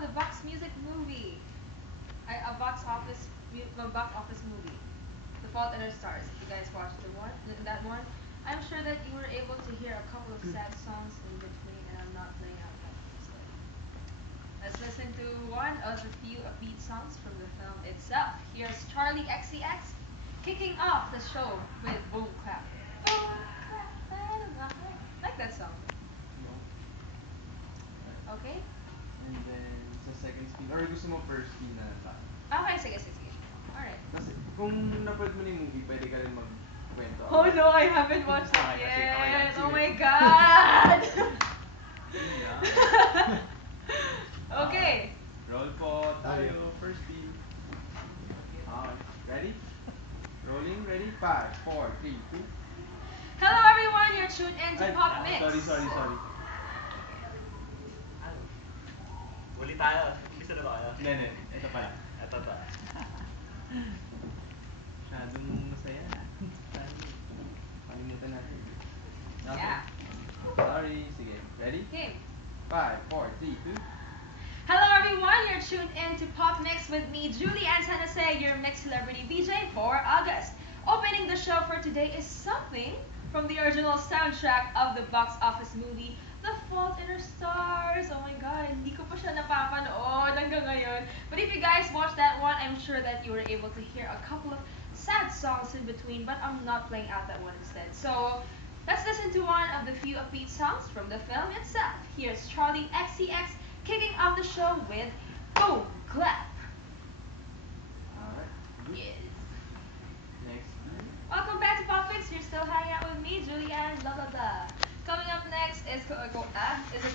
the box music movie. A box office movie. The Fault in Our Stars. If you guys watched that one, I'm sure that you were able to hear a couple of sad songs in between, and I'm not playing out that instead. Let's listen to one of the few upbeat songs from the film itself. Here's Charlie XCX kicking off the show with Boom Clap. Boom Clap. Like that song. Okay? And then, sa second spin, or gusto mo first spin na lang tayo? Okay, sige. Alright. Kasi, kung napanood mo na yung movie, pwede ka rin magkwento. Oh no, I haven't watched it Okay, yet. okay, Oh sige. my god. Yun lang. Okay. Roll po tayo, first spin. Okay, ready? Rolling, ready? 5, 4, 3, 2. Hello everyone, you're tuned in to Pop Mix. Sorry. Uli tayo. Umpisa na ba kayo? Hindi. Ito pala. Ito to. Masyadong masaya. Palimutan natin. Okay. Yeah. Sorry. Sige. Ready? Okay. 5, 4, 3, 2. Hello everyone, you're tuned in to Pop Mix with me, Julie Ann San Jose, your mixed celebrity VJ for August. Opening the show for today is something from the original soundtrack of the box office movie, The Fault in Our Stars. Oh my god, hindi ko pa siya napapanood hanggang ngayon. But if you guys watched that one, I'm sure that you were able to hear a couple of sad songs in between, but I'm not playing out that one instead. So, let's listen to one of the few upbeat songs from the film itself. Here's Charlie XCX kicking off the show with Boom Clap. Alright. Yes. Next. Welcome back to Pop Mix. You're still hanging out with me, Julianne, blah blah blah. Coming up next is a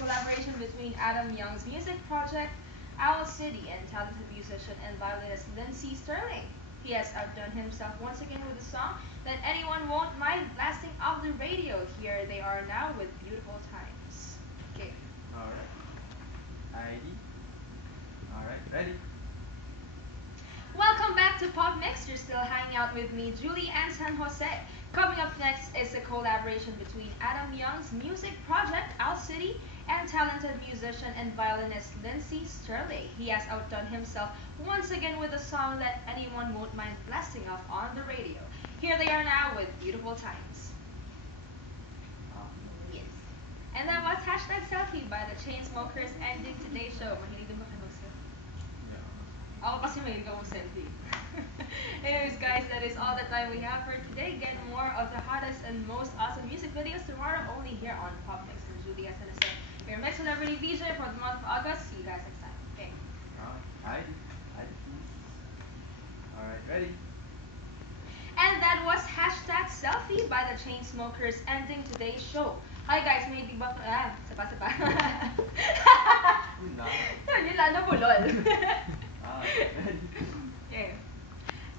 collaboration between Adam Young's music project, Owl City, and talented musician and violinist Lindsey Sterling. He has outdone himself once again with a song that anyone won't mind blasting off the radio. Here they are now with Beautiful Times. Okay. Alright. ID. Alright, ready? Welcome back to Pop Mix. You're still hanging out with me, Julie Ann San Jose. Coming up next is a collaboration between Adam Young's music project, Owl City, and talented musician and violinist Lindsey Sterling. He has outdone himself once again with a song that anyone won't mind blasting off on the radio. Here they are now with Beautiful Times. Yes. And that was Hashtag Selfie by the Chainsmokers ending today's show. Mahilig din ba kayo mag-selfie? Ako kasi mahilig ako mag-selfie. Anyways guys, that is all the time we have for today. Get more of the hottest and most awesome music videos tomorrow only here on Pop Mix. And Julie as I said, your mixed celebrity VJ for the month of August. See you guys next time. Okay. ID. Alright, ready? And that was Hashtag Selfie by the Chainsmokers ending today's show. Hi guys, may di ba... sapa. Yun lang, nabulol. Ready? Okay.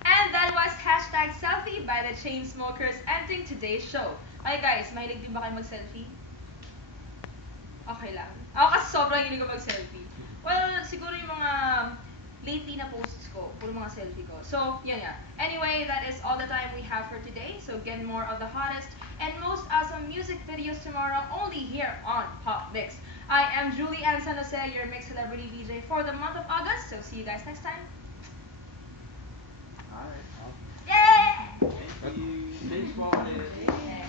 And that was Hashtag Selfie by the Chainsmokers ending today's show. Hi guys, mahilig din ba kayo mag-selfie? Okay lang. Ako kasi sobrang hilig ko mag-selfie. Well, siguro yung mga lately na posts ko, puro mga selfie ko. So, yun nga. Anyway, that is all the time we have for today. So, get more of the hottest and most awesome music videos tomorrow only here on Pop Mix. I am Julie Ann San Jose, your mixed celebrity VJ for the month of August. So, see you guys next time. Alright. Yay! Thank you. Thanks po ulit.